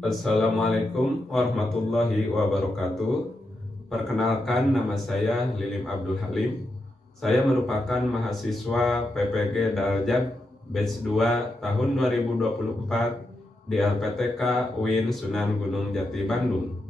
Assalamualaikum warahmatullahi wabarakatuh. Perkenalkan, nama saya Lilim Abdul Halim. Saya merupakan mahasiswa PPG Daljak Batch 2 tahun 2024 di LPTK UIN Sunan Gunung Jati Bandung.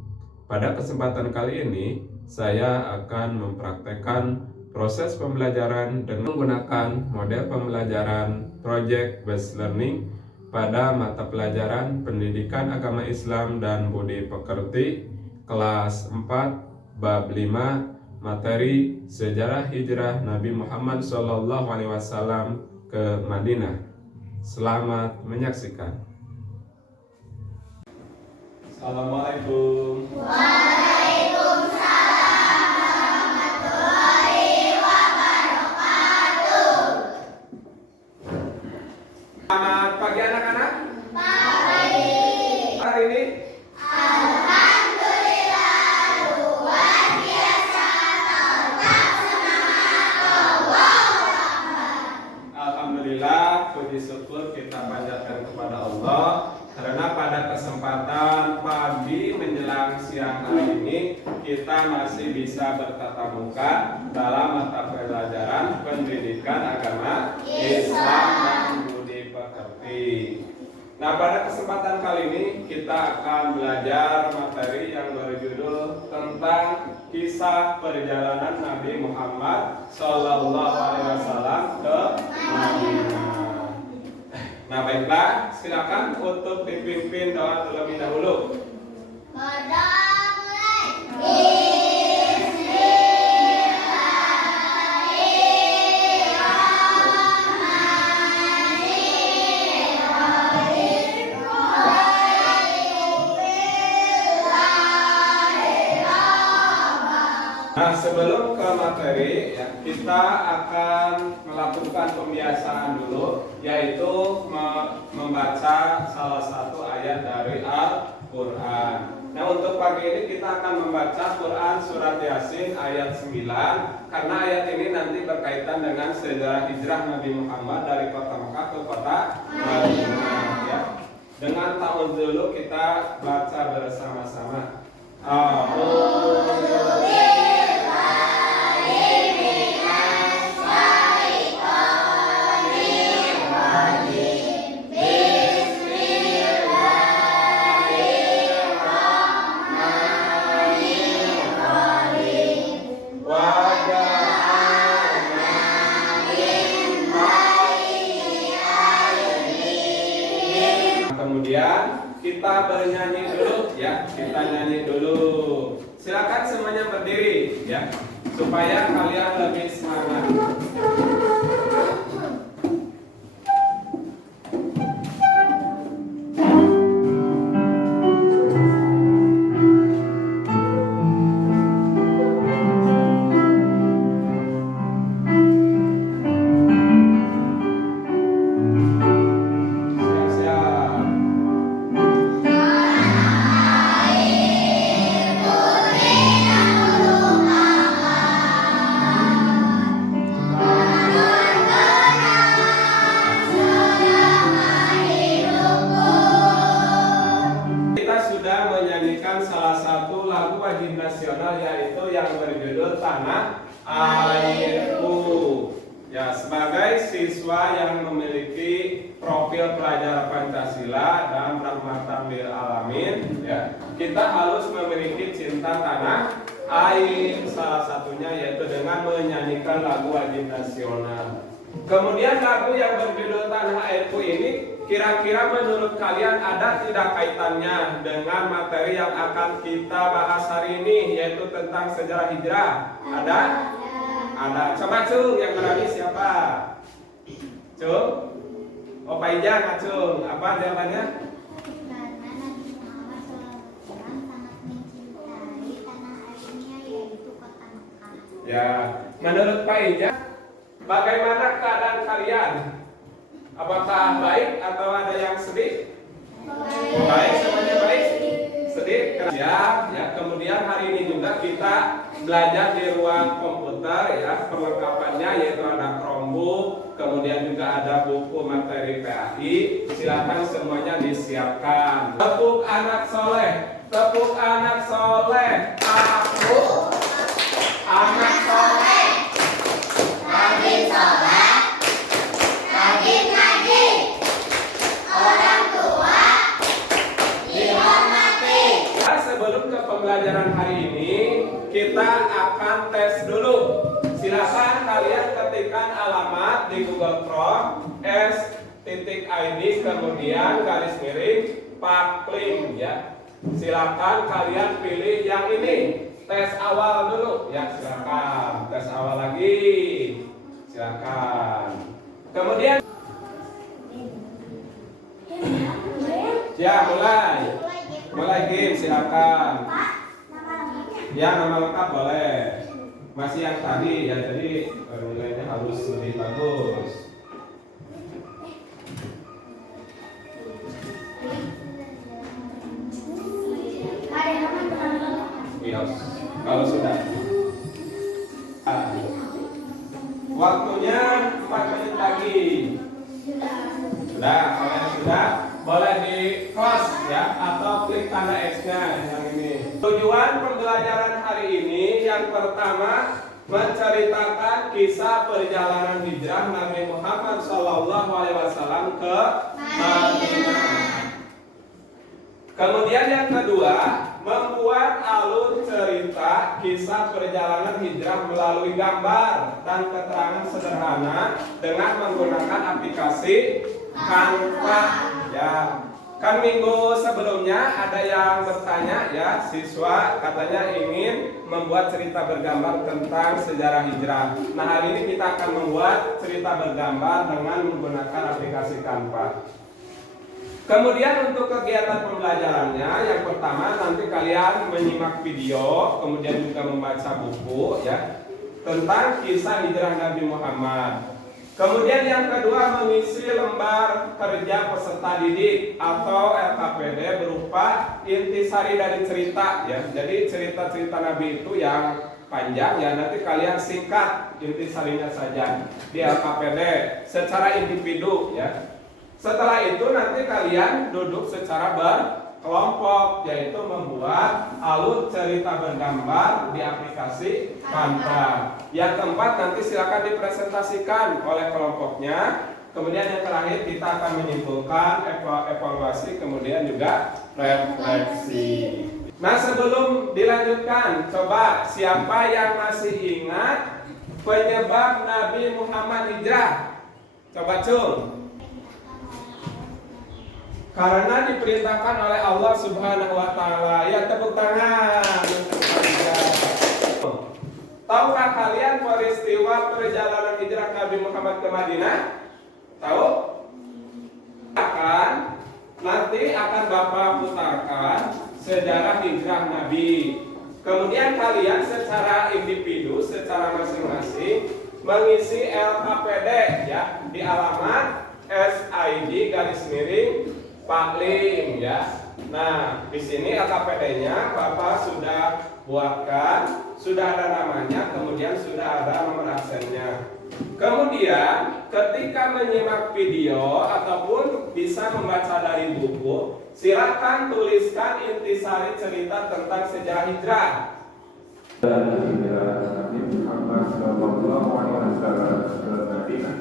Pada kesempatan kali ini, saya akan mempraktekkan proses pembelajaran dengan menggunakan model pembelajaran Project Based Learning pada mata pelajaran Pendidikan Agama Islam dan Budi Pekerti kelas 4 bab 5 materi Sejarah Hijrah Nabi Muhammad SAW ke Madinah. Selamat menyaksikan. Assalamualaikum. Selamat pagi anak-anak. Pagi. Hari ini Alhamdulillah luar biasa, tetap semangat, Allahu Akbar. Alhamdulillah, puji syukur kita panjatkan kepada Allah karena pada kesempatan pagi menjelang siang hari ini kita masih bisa bertatap muka dalam mata pelajaran Pendidikan Agama Islam dan Budi Pekerti. Nah, pada kesempatan kali ini kita akan belajar materi yang berjudul tentang kisah perjalanan Nabi Muhammad SAW ke Madinah. Nah, baiklah, silakan untuk dipimpin doa terlebih dahulu. Pada mulai. Nah, sebelum ke materi, ya, kita akan melakukan pembiasaan dulu, yaitu membaca salah satu ayat dari Al-Quran. Nah, untuk pagi ini kita akan membaca Quran Surat Yasin ayat 9, karena ayat ini nanti berkaitan dengan sejarah hijrah Nabi Muhammad dari kota Mekah ke kota Madinah. Ya. Dengan tahun dulu kita baca bersama-sama. Kemudian kita bernyanyi dulu, ya. Kita nyanyi dulu. Silakan semuanya berdiri, ya, supaya kalian lebih semangat. Salah satu lagu wajib nasional, yaitu yang berjudul Tanah Airku. Ya, sebagai siswa yang memiliki profil pelajar Pancasila dan rahmatan lil alamin, ya, kita harus memiliki cinta tanah air, salah satunya yaitu dengan menyanyikan lagu wajib nasional. Kemudian lagu yang berjudul Tanah Airku ini kira-kira menurut kalian ada tidak kaitannya dengan materi yang akan kita bahas hari ini, yaitu tentang sejarah hijrah? Ada? Ada. Coba Cung, yang berani siapa? Cung? Opa Ijang, Cung. Apa jawabannya? Karena Nabi Muhammad SAW sangat mencintai tanah airnya, yaitu kota Mekah. Ya, menurut Pak Ijang, bagaimana keadaan kalian? Apakah baik atau ada yang sedih? Baik, semuanya baik. Sedih? Ya, ya. Kemudian hari ini juga kita belajar di ruang komputer ya. Perlengkapannya yaitu ada Chromebook, kemudian juga ada buku materi PAI. Silakan semuanya disiapkan. Tepuk anak soleh, tepuk anak soleh. Aku anak soleh, rajin sholat, rajin ngaji, orang tua dihormati. Sebelum ke pembelajaran hari ini, kita akan tes dulu. Silakan kalian ketikkan alamat di Google Chrome s.id kemudian garis miring Paklim ya. Silakan kalian pilih yang ini. Tes awal dulu ya, silakan. Tes awal lagi. Silakan. Kemudian ya mulai game silakan. Ya nama lengkap boleh. Masih yang tadi ya, jadi nilainya harus lebih bagus. Iya, kalau sudah. Waktunya 4 menit lagi. Sudah, kalau yang sudah boleh di close ya, atau klik tanda X-nya yang ini. Tujuan pembelajaran hari ini yang pertama menceritakan kisah perjalanan hijrah Nabi Muhammad SAW ke Madinah. Kemudian yang kedua, membuat alur cerita kisah perjalanan hijrah melalui gambar dan keterangan sederhana dengan menggunakan aplikasi Canva. Ya, kan minggu sebelumnya ada yang bertanya ya, siswa katanya ingin membuat cerita bergambar tentang sejarah hijrah. Nah, hari ini kita akan membuat cerita bergambar dengan menggunakan aplikasi Canva. Kemudian untuk kegiatan pembelajarannya, yang pertama nanti kalian menyimak video, kemudian juga membaca buku ya tentang kisah hijrah Nabi Muhammad. Kemudian yang kedua mengisi lembar kerja peserta didik atau LKPD berupa intisari dari cerita ya. Jadi cerita-cerita Nabi itu yang panjang ya, nanti kalian singkat intisarinya saja di LKPD secara individu ya. Setelah itu nanti kalian duduk secara berkelompok, yaitu membuat alur cerita bergambar di aplikasi Canva. Yang keempat nanti silakan dipresentasikan oleh kelompoknya. Kemudian yang terakhir kita akan menyimpulkan evaluasi, kemudian juga refleksi. Nah, sebelum dilanjutkan, coba siapa yang masih ingat penyebab Nabi Muhammad hijrah? Coba cung. Karena diperintahkan oleh Allah Subhanahu wa taala. Ya, tepuk tangan. Tahukah kalian peristiwa perjalanan hijrah Nabi Muhammad ke Madinah? Tahu? Nanti akan Bapak putarkan sejarah hijrah Nabi. Kemudian kalian secara individu, secara masing-masing mengisi LKPD ya di alamat SID garis miring Paklim ya. Nah, di sini LKPD-nya Bapak sudah buatkan, sudah ada namanya, kemudian sudah ada nomor absennya. Kemudian ketika menyimak video ataupun bisa membaca dari buku, silakan tuliskan intisari cerita tentang sejarah hijrah. Nabi Muhammad sallallahu alaihi wasallam ke Madinah.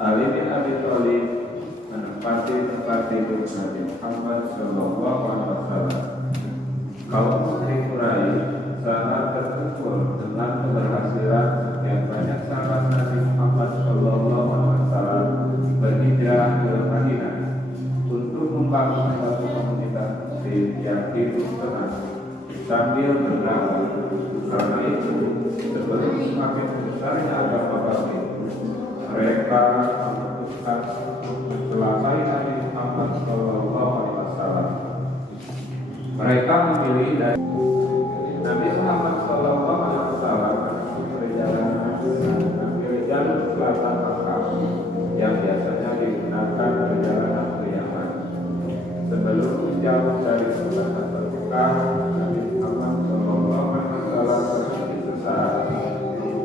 Ali bin Abi Thalib menempati tempat tidur Nabi Muhammad sallallahu alaihi wasallam. Kaum musyrik Quraisy sangat terpukul dengan keberhasilan sekian banyak sahabat Nabi Muhammad sallallahu alaihi wasallam berhijrah ke Madinah untuk membangun suatu komunitas yang hidup tenang sambil berdakwah. Karena itu, sebelum semakin besarnya agama baru, mereka memutuskan selesai Nabi Muhammad sallallahu alaihi wasallam. Mereka memilih dari Nabi Muhammad sallallahu alaihi wasallam perjalanan mengambil jalur selatan Makkah yang biasanya digunakan perjalanan ke Yaman. Sebelum menjauh dari tempat tersebut, Apakah Nabi Muhammad SAW seperti sesaat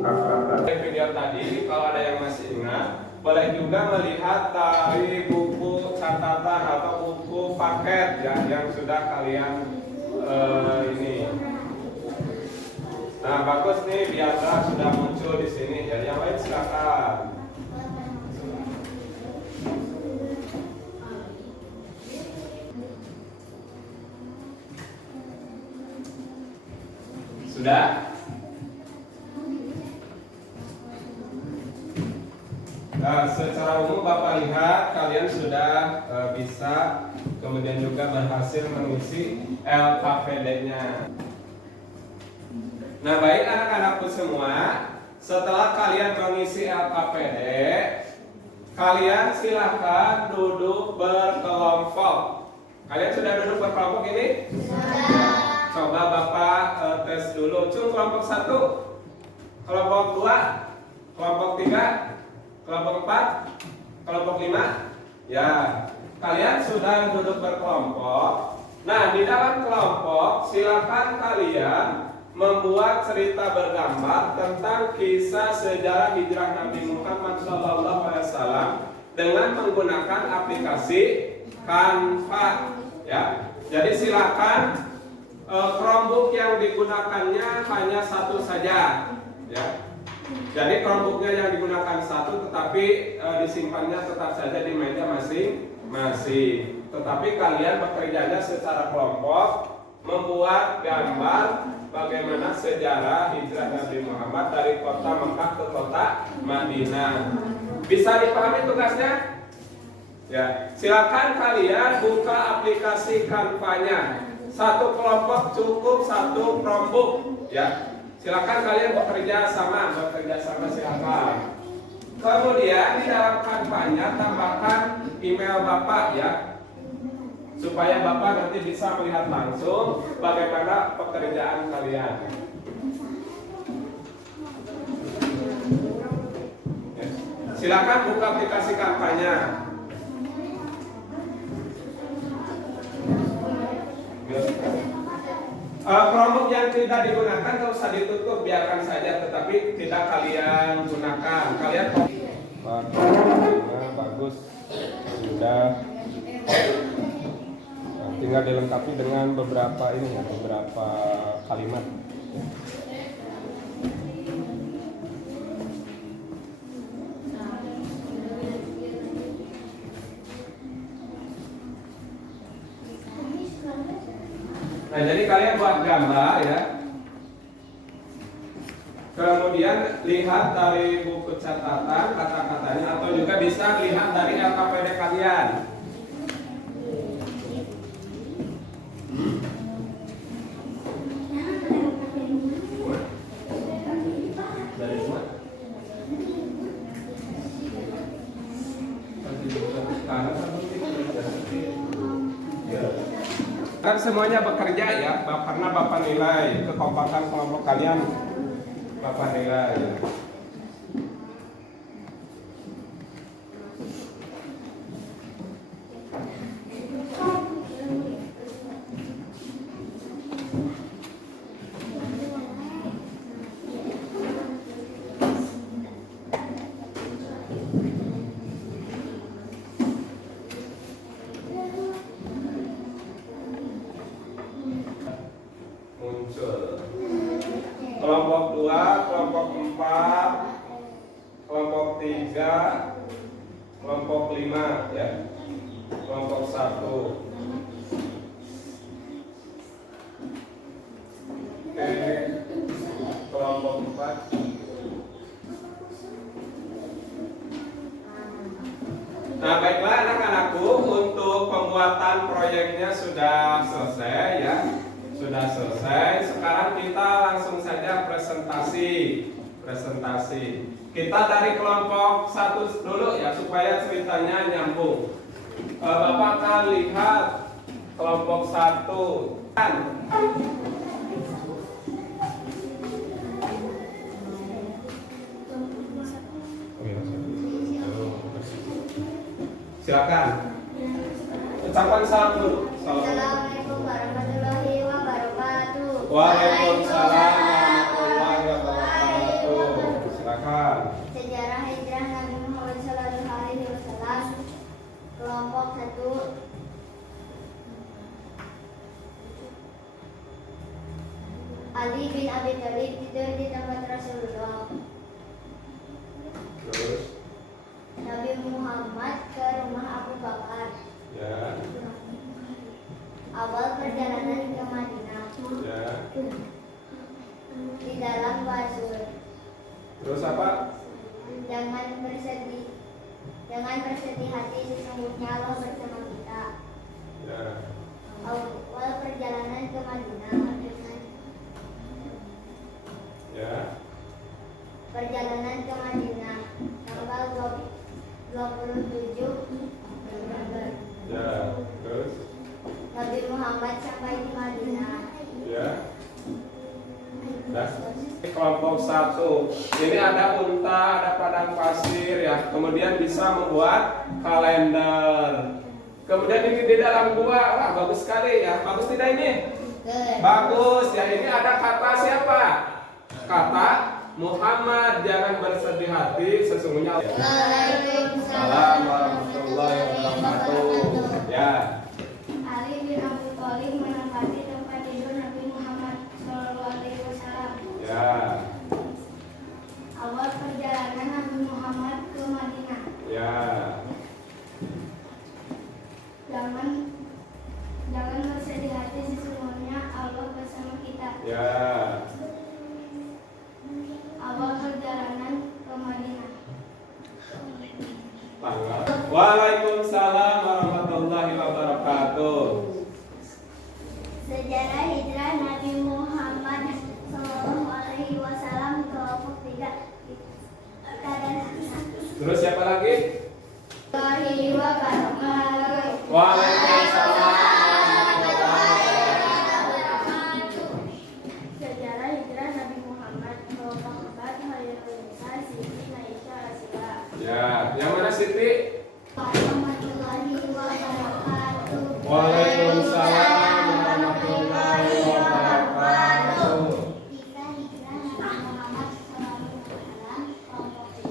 apakah Video tadi, kalau ada yang masih ingat, boleh juga melihat dari buku catatan atau buku paket ya, yang sudah kalian ini. Nah, bagus nih, biasa sudah muncul di sini. Jadi yang lain silakan. Sudah? Nah, secara umum Bapak lihat kalian sudah bisa, kemudian juga berhasil mengisi LKPD-nya. Nah, baik anak-anakku semua, setelah kalian mengisi LKPD, kalian silakan duduk berkelompok. Kalian sudah duduk berkelompok ini? Sudah. Coba Bapak tes dulu. Cung, kelompok 1, kelompok 2, kelompok 3, kelompok 4, kelompok 5. Ya, kalian sudah duduk berkelompok. Nah, di dalam kelompok silakan kalian membuat cerita bergambar tentang kisah sejarah hijrah Nabi Muhammad SAW dengan menggunakan aplikasi Canva. Ya, jadi silakan Chromebook yang digunakannya hanya satu saja. Ya, jadi Chromebooknya yang digunakan satu, tetapi disimpannya tetap saja di meja masing-masing. Tetapi kalian bekerjanya secara kelompok, membuat gambar bagaimana sejarah hijrah Nabi Muhammad dari kota Mekah ke kota Madinah. Bisa dipahami tugasnya? Ya, silakan kalian buka aplikasi Canva-nya. Satu kelompok cukup satu Chromebook. Ya, silakan kalian bekerja sama silakan. Kemudian di dalam Canva-nya tambahkan email Bapak ya, supaya Bapak nanti bisa melihat langsung bagaimana pekerjaan kalian. Silakan buka aplikasi Canva-nya. Chromebook yang tidak digunakan tidak usah ditutup, biarkan saja, tetapi tidak kalian gunakan. Kalian bagus, sudah. Tinggal dilengkapi dengan beberapa ini ya, beberapa kalimat. Nah, jadi kalian buat gambar ya. Kemudian lihat dari buku catatan kata-katanya, atau juga bisa lihat dari LKPD kalian. Dari semua? Kan semuanya bekerja ya, karena Bapak nilai kekompakan kelompok kalian, Bapak nilai ya. Kelompok 2, kelompok 4, kelompok 3, kelompok 5 ya. Kelompok 1. Oke. Kelompok 4. Nah, baiklah anak-anakku, untuk pembuatan proyeknya sudah selesai ya. Sudah selesai. Sekarang kita langsung saja presentasi. Kita dari kelompok 1 dulu ya, supaya ceritanya nyambung. Bapak akan lihat kelompok 1 kan. Silakan. Ucapkan salam dulu. Assalamualaikum warahmatullahi wabarakatuh. Waalaikumsalam warahmatullahi wabarakatuh. Silakan. Sejarah hijrah Nabi Muhammad SAW. Kelompok 1. Ali bin Abi Thalib tidur di tempat Rasulullah. Terus Nabi Muhammad ke rumah Abu Bakar. ya, Awal perjalanan ke Madinah. ya. Di dalam busur. Terus apa? Jangan bersedih hati, sesungguhnya Allah bersama kita. Ya. Awal perjalanan ke Madinah. Ya. Perjalanan ke Madinah tanggal 27 November. Ya. Terus Nabi Muhammad sampai di Madinah. ya. Dah. Kelompok 1. Ini ada unta, ada padang pasir ya. Kemudian bisa membuat kalender. Kemudian ini di dalam gua, wah bagus sekali ya. Bagus tidak ini? Bagus ya. Ini ada kata siapa? Kata Muhammad. Jangan bersedih hati, sesungguhnya. Waalaikumsalam warahmatullahi wabarakatuh. Ya. Ali bin Abi Thalib menempati tempat tidur Nabi Muhammad SAW. Ya. Awal perjalanan Nabi Muhammad ke Madinah. Ya. Jangan bersedih hati, sesungguhnya Allah bersama kita. Ya. Awal perjalanan ke Madinah. Tanggal. Waalaikumsalam warahmatullahi wabarakatuh. Sejarah hijrah Nabi Muhammad SAW kelompok 3. Terus siapa lagi? Waalaikumsalam warahmatullahi wabarakatuh. Sejarah hijrah Nabi Muhammad kelompok 4. Khalifah Siti Aisyah Rasulullah. Ya, yang mana Siti? Warahmatullahi wabarakatuh. Waalaikumsalam warahmatullahi wabarakatuh. Tiga hijrah Nabi Muhammad SAW kelompok 5.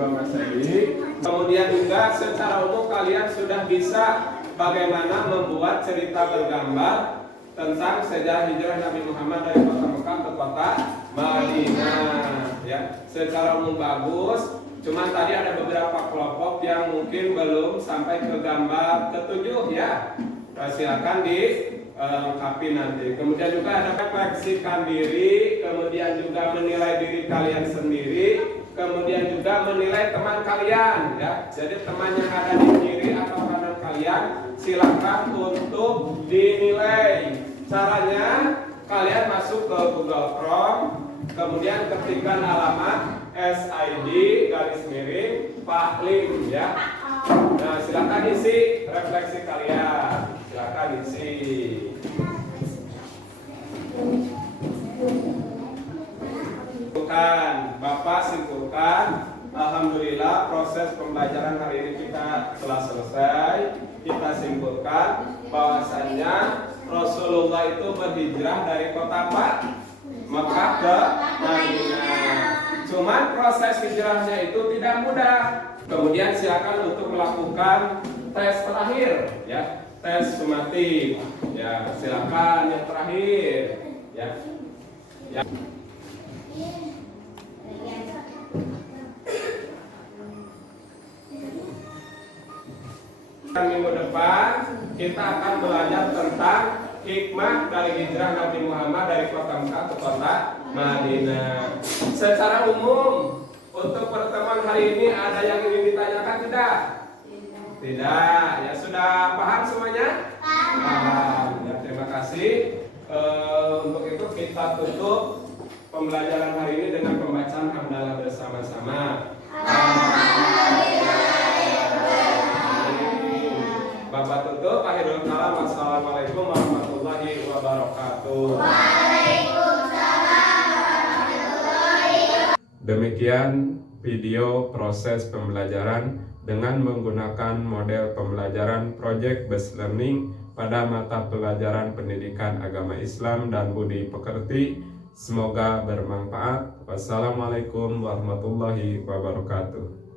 Masehi. Kemudian juga secara umum kalian sudah bisa bagaimana membuat cerita bergambar tentang sejarah hijrah Nabi Muhammad dari kota Mekah ke kota Madinah. Ya, secara umum bagus. Cuman tadi ada beberapa kelompok yang mungkin belum sampai ke gambar ketujuh ya. Silakan dilengkapi nanti. Kemudian juga ada refleksikan diri, kemudian juga menilai diri kalian sendiri, kemudian juga menilai teman kalian ya. Jadi teman yang ada di kiri atau kanan kalian silakan untuk dinilai. Caranya kalian masuk ke Google Chrome, kemudian ketikkan alamat SID_Fahlim ya. Nah, silakan isi refleksi kalian. Silakan isi. Bapak simpulkan, alhamdulillah proses pembelajaran hari ini kita telah selesai. Kita simpulkan bahwasannya Rasulullah itu berhijrah dari kota apa? Mekah ke Madinah. Cuman proses hijrahnya itu tidak mudah. Kemudian silakan untuk melakukan tes terakhir ya, tes sumatif. Ya, silakan yang terakhir ya. Ya. Minggu depan kita akan belajar tentang hikmah dari hijrah Nabi Muhammad dari kota Mekah ke kota Madinah. Secara umum untuk pertemuan hari ini ada yang ingin ditanyakan tidak? Tidak. Ya sudah paham semuanya? Paham. Ya, terima kasih. Untuk itu kita Kita tutup pembelajaran hari ini dengan pembacaan hamdalah bersama-sama. Bapak tutup, akhirul kalam. Wassalamualaikum warahmatullahi wabarakatuh. Demikian video proses pembelajaran dengan menggunakan model pembelajaran Project Based Learning pada mata pelajaran Pendidikan Agama Islam dan Budi Pekerti. Semoga bermanfaat. Wassalamualaikum warahmatullahi wabarakatuh.